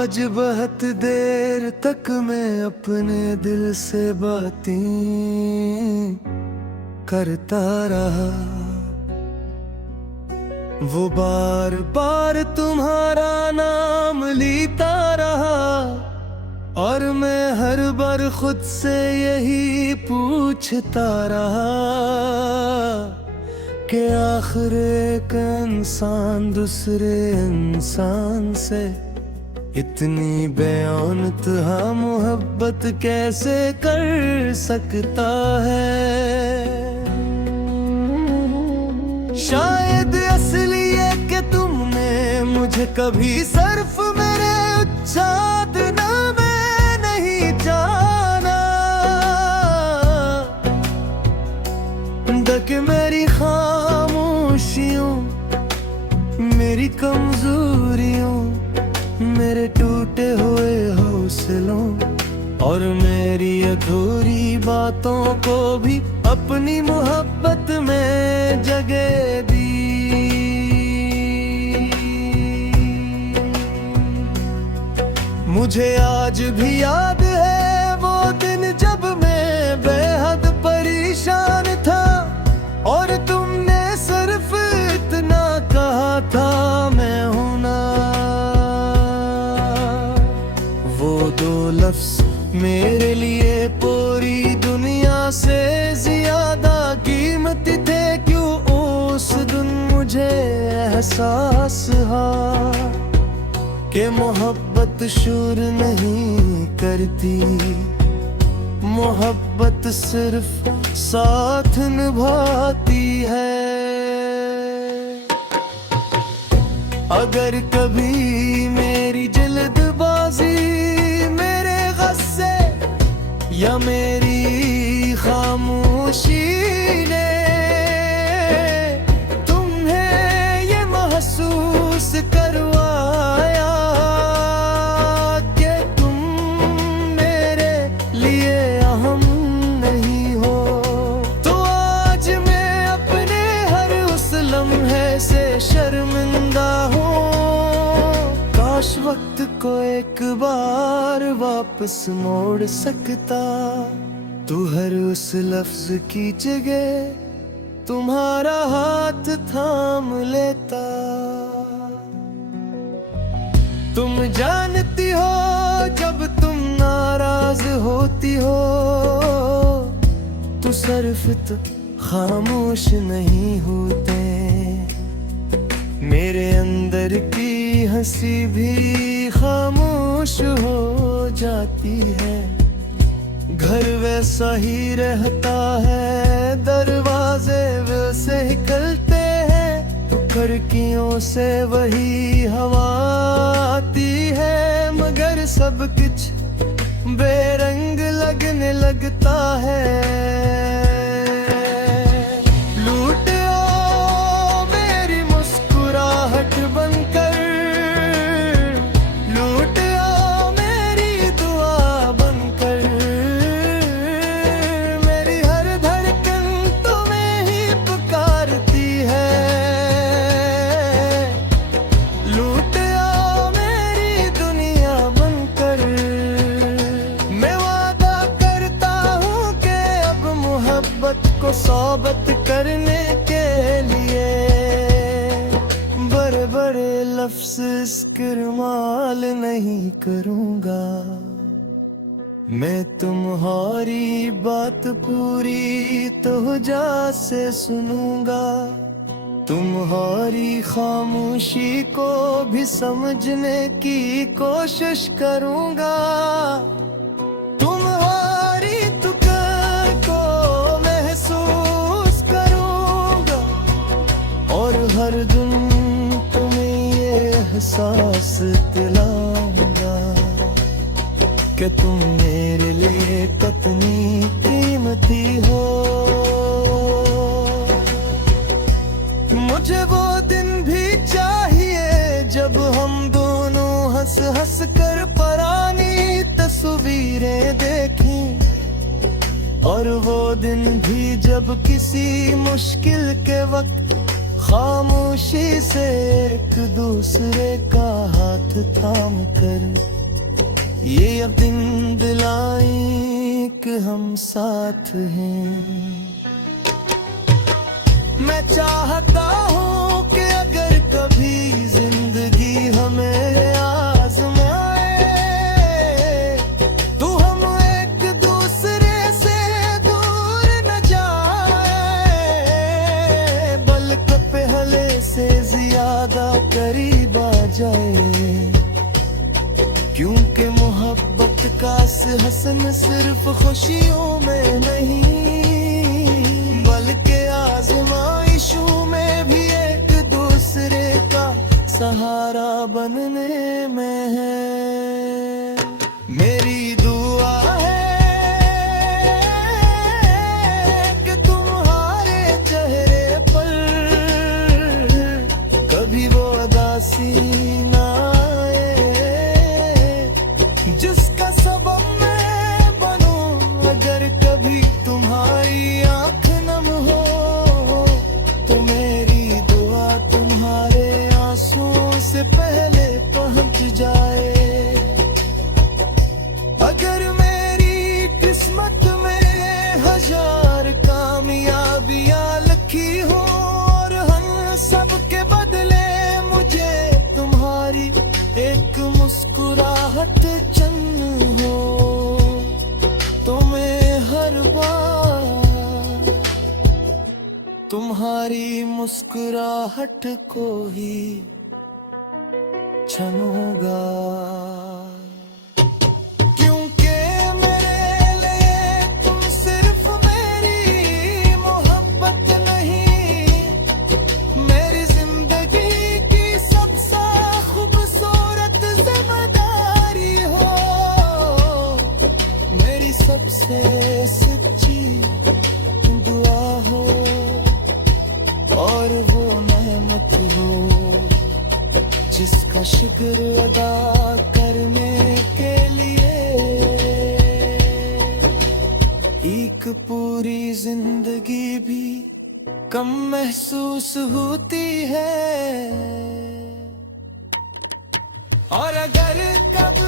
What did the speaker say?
आज बहुत देर तक मैं अपने दिल से बातें करता रहा। वो बार बार तुम्हारा नाम लेता रहा और मैं हर बार खुद से यही पूछता रहा कि आखिर एक इंसान दूसरे इंसान से इतनी बेअंतहा मोहब्बत कैसे कर सकता है। शायद असली है कि तुमने मुझे कभी सिर्फ मेरे उच्चाद में नहीं जाना। दक मेरी खामोशियों, मेरी कमजोरियों, मेरे टूटे हुए हौसलों और मेरी अधूरी बातों को भी अपनी मोहब्बत में जगह दी। मुझे आज भी याद है वो दिन जब मैं बेहद परेशान था और तुमने सिर्फ इतना कहा था मैं हूं ना। वो दो लफ्ज मेरे लिए पूरी दुनिया से ज्यादा कीमती थे। क्यों उस दिन मुझे एहसास हुआ कि मोहब्बत शूर नहीं करती, मोहब्बत सिर्फ साथ निभाती है। अगर कभी मेरी जल्दबाजी, मेरे गुस्से या मेरी खामोशी ने तुम्हें ये महसूस करवाया कि तुम मेरे लिए अहम नहीं हो, तो आज मैं अपने हर उस लम्हे से शर्मिंदा हूँ। काश वक्त को एक बार वापस मोड़ सकता, तू हर उस लफ्ज की जगह तुम्हारा हाथ थाम लेता। तुम जानती हो जब तुम नाराज होती हो तो सिर्फ तो खामोश नहीं होते, मेरे अंदर की हंसी भी खामोश हो जाती है। घर वैसा ही रहता है, दरवाजे वैसे ही खुलते हैं, तो खिड़कियों से वही हवा आती है, मगर सब कुछ बेरंग लगने लगता है। को सोबत करने के लिए बड़े बड़े लफ्ज़ इस्तेमाल नहीं करूँगा। मैं तुम्हारी बात पूरी तवज्जो से सुनूंगा, तुम्हारी खामोशी को भी समझने की कोशिश करूँगा। हर दिन तुम्हें ये एहसास दिलाऊंगा कि तुम मेरे लिए कितनी कीमती हो। मुझे वो दिन भी चाहिए जब हम दोनों हंस हंस कर पुरानी तस्वीरें देखें, और वो दिन भी जब किसी मुश्किल के वक्त खामोशी से एक दूसरे का हाथ थाम कर ये अब दिन दिलाई कि हम साथ हैं। मैं चाहता हूँ कि अगर कभी जिंदगी हमें आजमाए तो हम एक दूसरे से दूर न जाए, बल्कि पहले से ज्यादा करीब आ जाए। क्योंकि मोहब्बत का हसन सिर्फ खुशियों में नहीं बल्कि आज़माइशों में भी एक दूसरे का सहारा बनने में है। मेरी दुआ है कि तुम्हारे चेहरे पर कभी वो उदासी ना आए जिसका सबब मैं बनूं। अगर कभी तुम्हारी आंख नम हो तो मेरी दुआ तुम्हारे आंसुओं से पहले पहुंच जाए। अगर मेरी किस्मत में हजार कामयाबियां लिखी हो और हम सबके बदले मुझे तुम्हारी एक मुस्कुराहट चन्न हो तो मैं हर बार तुम्हारी मुस्कुराहट को ही चनूंगा। क्योंकि मेरे लिए तुम सिर्फ मेरी मोहब्बत नहीं, मेरी जिंदगी की सबसे खूबसूरत जिम्मेदारी हो, मेरी सबसे सच्ची दुआ हो और वो नेमत हो जिसका शुक्र अदा करने के लिए एक पूरी जिंदगी भी कम महसूस होती है। और अगर कभी